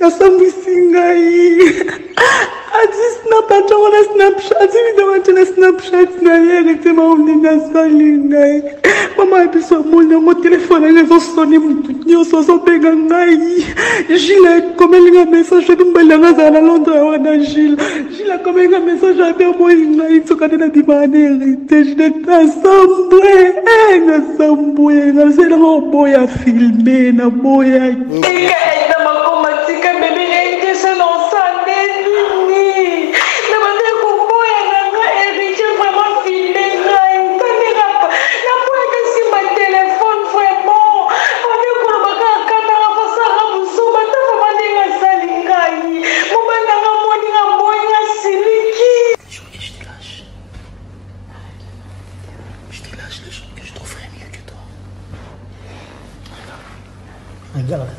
Asambusingai. Adi snapchat wala snapchat. Adi video snapchat na yeye tema umninga salingai. Mama episo mulna mo telefone ngezo soni mtu nyoso so pega ngai. Gila komelinga message kumbalanga zala Londres wana Gila komelinga message abe mo ngai tsoka na dimane heritage de tasambwe. Nasambwe ngasela mo boya filmer na boya. Regarde.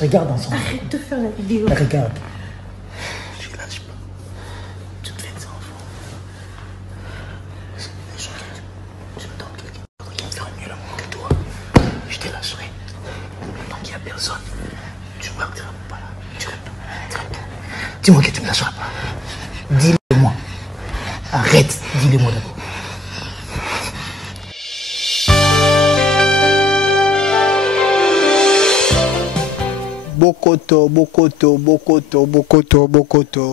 Regarde ensemble. Arrête de faire la vidéo. Regarde. Je lâche pas. Tu te fais des enfants. Je t'entends quelqu'un qui fera mieux l'amour que toi. Je te lâcherai. Tant qu'il n'y a personne, tu ne partiras pas là. Tu réponds. Dis-moi que tu ne me lâcheras pas. Dis-le-moi. Arrête. Dis-le-moi d'abord. Bokoto,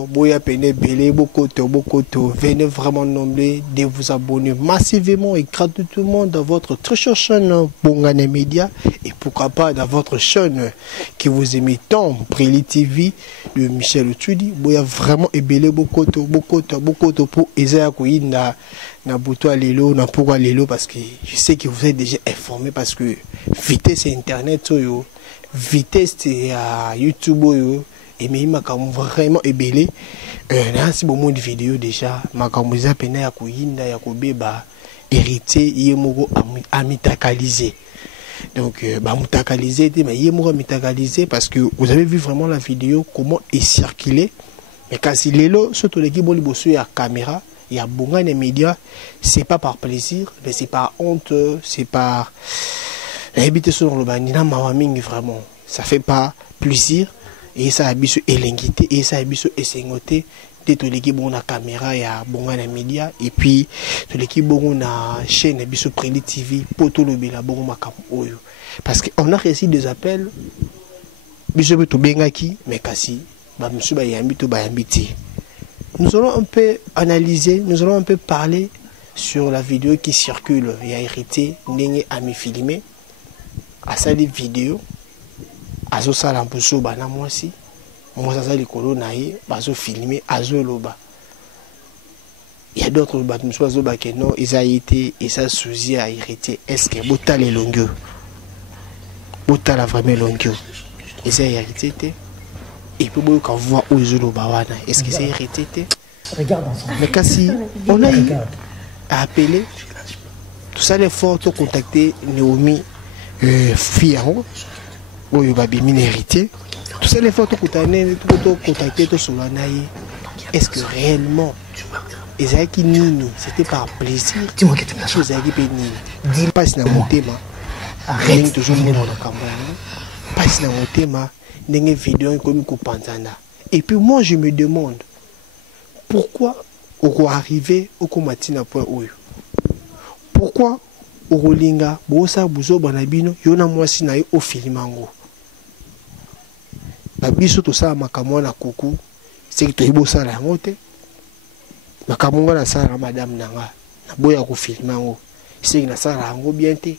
Boya Pene Bele, Bokoto, venez vraiment nommer de vous abonner massivement et gratuitement dans votre très chère chaîne Bongane Media et pourquoi pas dans votre chaîne qui vous aimez tant, Preli TV de Michel Otsudi. Boya vraiment Ebele, Bokoto pour Isaiah Kouina. Na buto lelo na pourquoi lelo parce que je sais que vous êtes déjà informé parce que vitesse internet yo vitesse à YouTube yo et mais makambo vraiment ebelé na si bon monde vidéo déjà makambo za pena ya kuinda ya kobeba hérité yemoko amitakaliser donc ba mutakaliser mais yemoko amitakaliser parce que vous avez vu vraiment la vidéo comment est circulé mais quand si lelo surtout l'équipe bon liboso ya caméra. Il y a beaucoup de médias, c'est pas par plaisir, mais c'est par honte, c'est par habiter sur le banina mawaming vraiment. Ça fait pas plaisir et ça habite sur elengité et ça habite sur essengoté. Dès tout l'équipe on a caméra, il y a beaucoup de médias et puis tout l'équipe on a chaîne habite sur Preli TV pour tout le bela bon makam oyo. Parce qu'on a reçu des appels, biso to bengaki mais kasi ba monsieur ba yambi to ba yambiti. Nous allons un peu analyser, nous allons un peu parler sur la vidéo qui circule. Il y a hérité, n'est à me filmer, à ça des vidéos, à ça ça l'ampousseau bana moi aussi, moi ça les colonaïs, à ça filmer, à ça loba. Il y a d'autres bâtiments, soit que non, ils ont été et ça souci à hérité. Est-ce que Bota les longueurs, Bota la vraie longueur, ils ont hérité. Et puis, quand vous voyez où ils est-ce que c'est hérité? Regarde ensemble. Mais quand si on a à appeler, tout ça, les forts ont contacté Naomi Fiaro, où il va bien hérité. Tout ça, les forts ont contacté tout sur l'anaïe. Est-ce que réellement, Ezaki Nini, c'était par plaisir? Dis-moi que tu me lâches. Ezaki Nini. Dis pas si mon thème. Arrête. Toujours mon pas si mon thème. Et puis moi je me demande pourquoi on arrivé au Komatina point oyo. Pourquoi au linga bosa buzo banabino yona mwasi na yo au filmango. Ba biso to sa makamwa na kuku c'est que to bosa la ngote. Makamwa na sala madame nanga na boya ko filmango. C'est que na sala ngo bien te.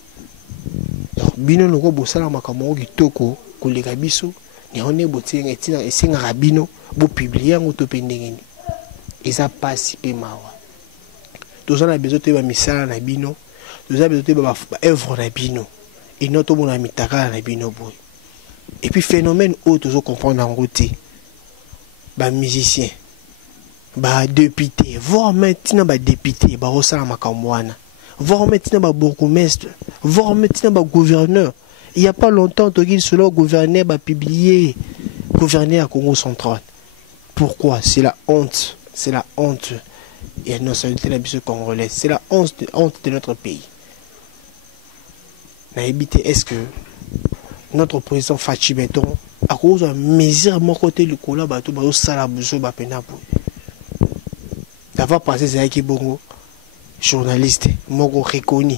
Bino no ko bosa la makamwa kitoko ko lega biso. Et on est boutin et c'est un rabino pour publier en autopending. Et ça passe si mawa. Tous on a besoin de misala na bino, tous a besoin de œuvre na bino. Et notre mon ami taka na bino boy. Et puis phénomène autre tous comprendre en route. Ba musicien, ba député, voir maintenant ba député, ba rosala makamwana. Voir maintenant ba bourgmestre, voir maintenant ba gouverneur. Il n'y a pas longtemps, le gouverneur a publié gouverneur à Congo central. Pourquoi? C'est la honte. C'est la honte. Et la nationalité de la congolaise. C'est la honte de notre pays. Est-ce que notre président Fachi Beton à cause de mesure mon côté le cola bateau bateau sala buso ba pena pour d'avoir passé c'est qui bongo journaliste mon reconnu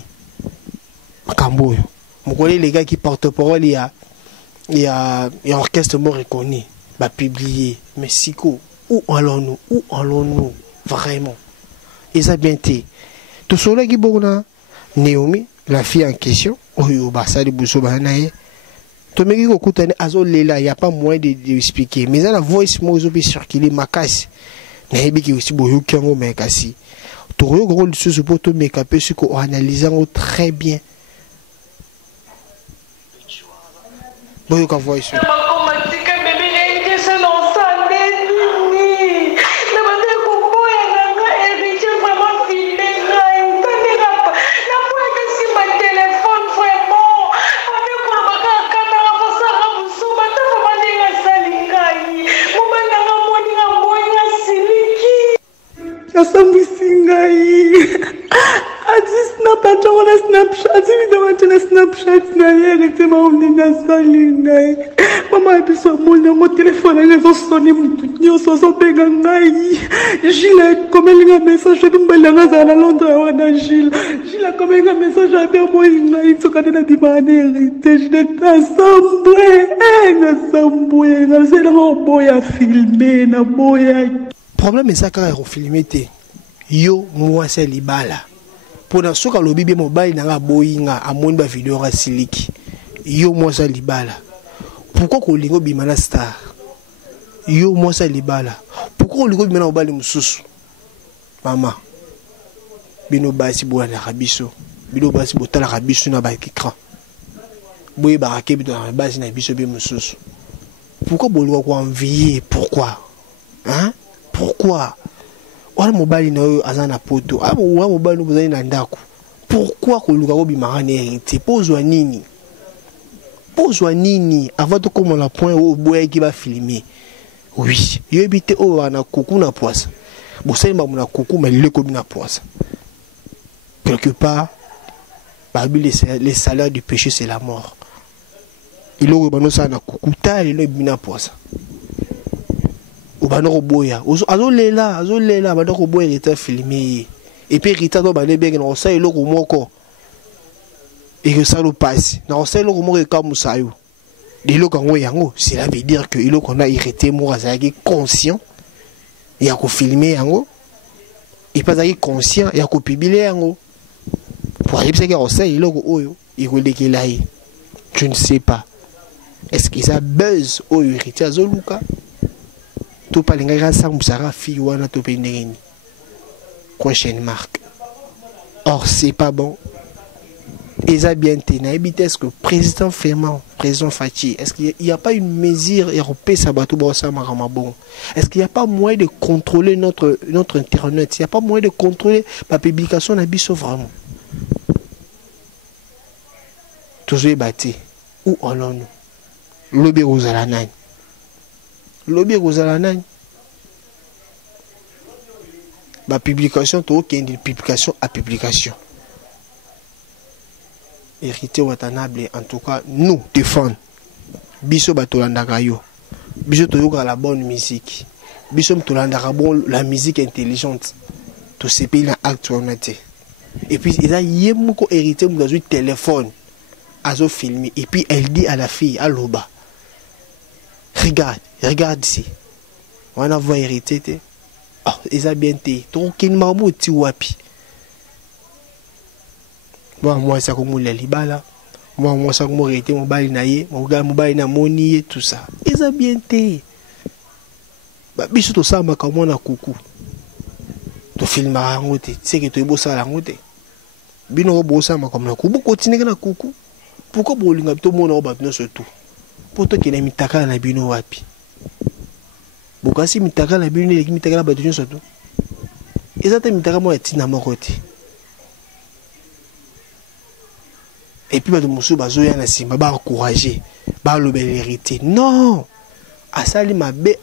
makambo mon collègue les gars qui porte-parole il y a orchestre mon reconnu va publier mais siko où allons-nous vraiment et ça bien été tout cela qui bongo Naomi la fille en question oyo basali buso ba nae tomeki kokutana azolela, il n'y a pas moyen de expliquer. Mais la voice moi zo bi circuler makasi. Na yebiki aussi boyo kango mekasi. Toroyo gros le sous pour to mekaper ce ko analysant très bien. Boyo ka voice. Snapchat, évidemment, Snapchat, directement, maman, et puis mon téléphone, les autres sonné, nous sommes Gilles, comme il y a un message, nous sommes à Londres, on a Gilles, comme il y a un message, j'ai moi, il faut qu'on ait des héritage, je n'ai pas c'est le boy à filmer, na boy. Problème, c'est quand on filme, yo, moi, c'est libala. Pour na soka lobi bien mobile na boyinga amoni ba vidéo ra siliki yo moi ça libala pourquoi ko lingo bimana star yo moi ça libala pourquoi lingo bimana obali mususu mama bino basi bwana rabiso bino basi botala rabiso na ba écran boye ba ke bito na basi na biso be mususu pourquoi bolwa ko envier pourquoi hein pourquoi wala mobali na yo azana poto wala mobali no bozali na ndako pourquoi ko luka ko bimara na hérité pozwa nini avant de comme la point au boye qui va filmer oui yo ebité o na kuku na poisse bosali ba na kuku mais le ko na poisse quelque part les salaires du péché c'est la mort il aurait bano ça na kuku ta le bina poisse banoko boya azolela banoko boya rita filmé et puis rita do bale beng na ça eloko moko et que ça le passe na ça eloko moko ka musayo eloko ngo yango cela veut dire que eloko na irrité mo azaki conscient ya ko filmer yango et pas azaki conscient ya ko publier yango pour aller que ça eloko oyo ikolekela yi je ne sais pas est-ce que ça buzz oyo irrité azoluka tout pas l'ingénieur ça musara fille ou anato pendeni prochaine marque or c'est pas bon et ça bien tena éviter est-ce que président Fermant président Fachi est-ce qu'il y a pas une mesure européenne ça bateau bossa marama bon est-ce qu'il y a pas moyen de contrôler notre internet il y a pas moyen de contrôler la publication na biso vraiment toujours bâti où allons-nous lobby rosalanane lobby rosalanane ma publication to aucune publication à publication hérité Watanabe en tout cas nous défendre biso batolandaka yo biso toyoka la bonne musique biso tolandaka bon la musique intelligente tout ces pays na actualité et puis il a yemoko hérité dans un téléphone azo filmer et puis elle dit à la fille à Loba regarde ici on a voir hérité oh ils a bien été donc kin mamu ti wapi moi ça comme la libala moi ça comme hérité mobile na ye mobile na moni tout ça ils a bien été ba biso to samba comme na kuku to filma ngote c'est que to bossa la ngote bino bossa ma comme na kuku continuer na kuku pourquoi bolinga to mona o ba bino surtout pour toi qui n'a mitaka na bino wapi bokasi mitaka na bino le mitaka na batu surtout ezata mitaka mo etina mokoti et puis batu musu bazo ya na simba ba encourager ba lobel hérité non asali mabe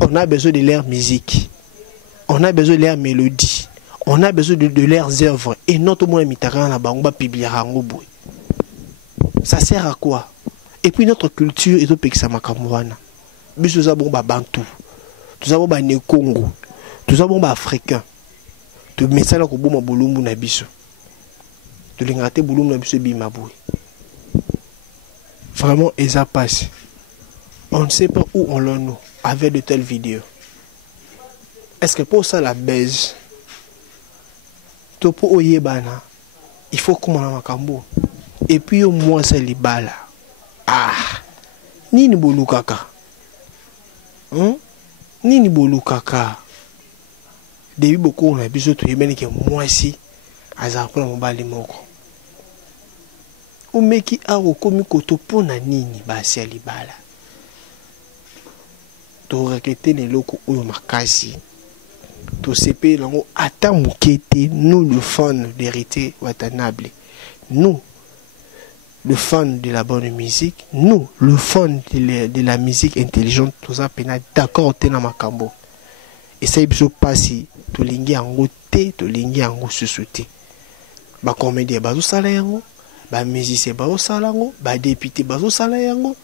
on a besoin de leur musique on a besoin de leur mélodie on a besoin de leurs œuvres et non tout le monde mitaka na bango ba publier rango boy ça sert à quoi? Et puis notre culture est au pays ça makamwana. Mais nous avons ba bantu. Nous avons ba ne Congo. Nous avons ba africain. Tu mets ça là ko boma bolumbu na biso. Tu l'ingate bolumbu na biso bimaboué. Vraiment, et ça passe. On ne sait pas où on l'a nous avec de telles vidéos. Est-ce que pour ça la baise, topo oyebana, il faut qu'on a makambo. Et puis au moins c'est les balles. Ah, ni bolu kaka. Ni bolu kaka. Depuis beaucoup on a besoin de yemeni que moi si, azapona mobali moko. O meki a okomi koto pona nini basi alibala. To rakete ne loko oyo makasi. To sepe lango ata mukete nous le fan d'hérité Watanabe. Nous le fan de la bonne musique, nous le fan de la musique intelligente, tout ça pena d'accord tena makambo. Et ça il passi to lingi ango te to lingi ango susute. Ba comédien bazo sala yango. Ba musicien bazo sala yango, ba député bazo sala yango,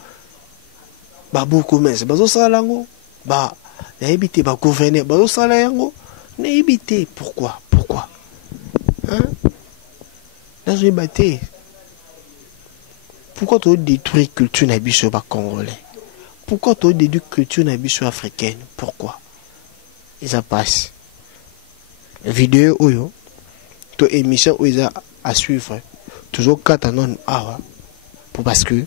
ba bourgmestre bazo sala yango, ba naibité ba gouverneur bazo sala yango, naibité pourquoi hein dans une bataille pourquoi tu détruis culture na biso ba congolais, pourquoi tu détruis culture na biso africaine, pourquoi et ça passe vidéo oyo to émission oyo à suivre toujours 4 ans parce que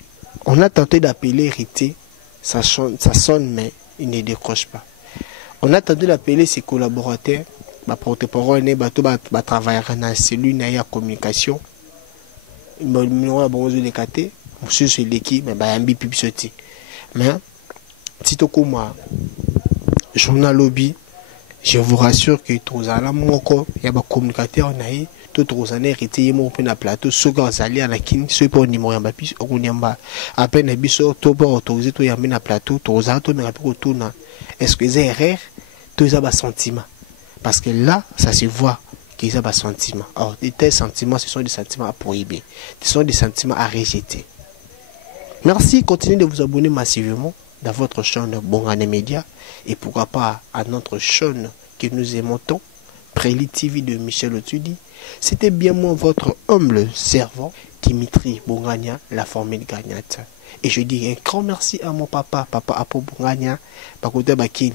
on a tenté d'appeler hérité, ça sonne mais il ne décroche pas. On a tenté d'appeler ses collaborateurs, porte-parole ne bato ba travailler dans cellule na communication. Moi bon je l'écarté, monsieur c'est l'équipe mais ba ambi publicité. Mais si to comme journal lobby, je vous rassure que tous à la moko ya ba communicateur naï tout années hérité mon pe na plateau ce gars allé à la kin ce pour numéro ya bapis okuniamba à peine biso to pour autoriser to ya na plateau to za to me rappeler tourna est-ce que c'est erreur tout ça ba sentiment parce que là ça se voit qu'ils ont ba sentiment. Or de tels sentiments ce sont des sentiments à prohiber, ce sont des sentiments à rejeter. Merci, continuez de vous abonner massivement dans votre chaîne Bongane Media et pourquoi pas à notre chaîne que nous aimons tant, Préli TV de Michel Otudi. C'était bien moi votre humble servant Dimitri Bongania, la formule gagnante. Et je dis un grand merci à mon papa Apo Bongania, Bakote Bakin.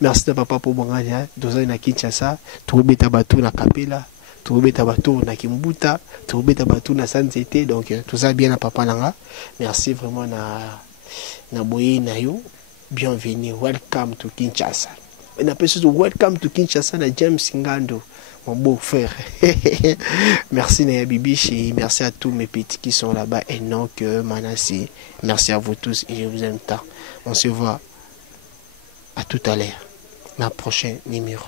Merci à papa pour Bongania, Doza na Kinshasa, Tourbe Tabatou na Kapela, Tourbe Tabatou na Kimbuta, Tourbe Tabatou na Sanzete, donc tout ça bien à papa Nanga. Merci vraiment na boye na yo. Bienvenue, welcome to Kinshasa. On appelle ça welcome to Kinshasa na James Ngando, mon beau frère. Merci Naya Bibichi, merci à tous mes petits qui sont là-bas et non que Manassi. Merci à vous tous et je vous aime tant. On se voit à tout à l'heure, dans le prochain numéro.